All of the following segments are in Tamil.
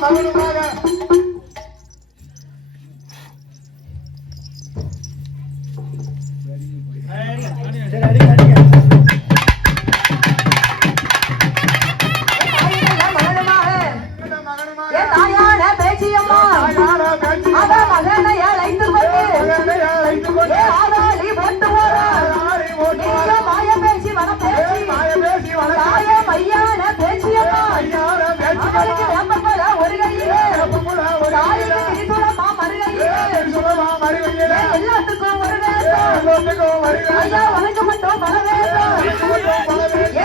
தமிழுக்காக சரி. வணக்கம். மட்டும் பல வேண்டும். ஏ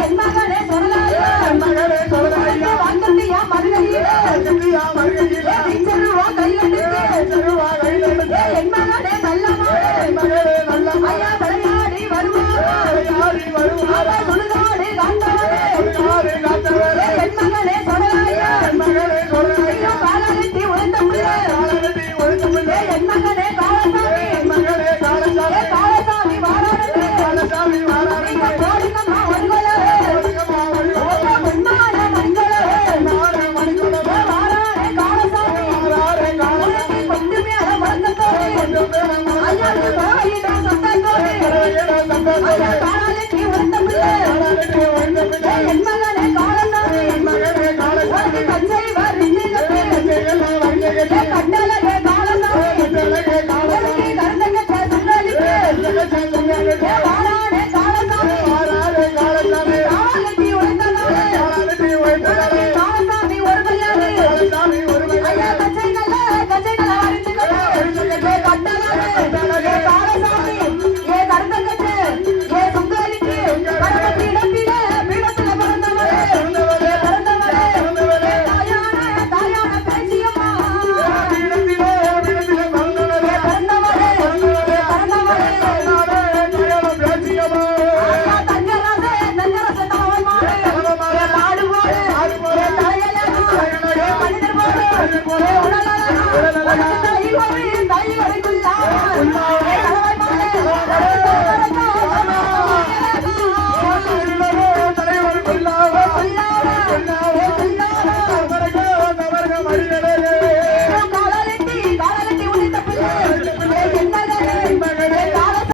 ஏன் என்ன?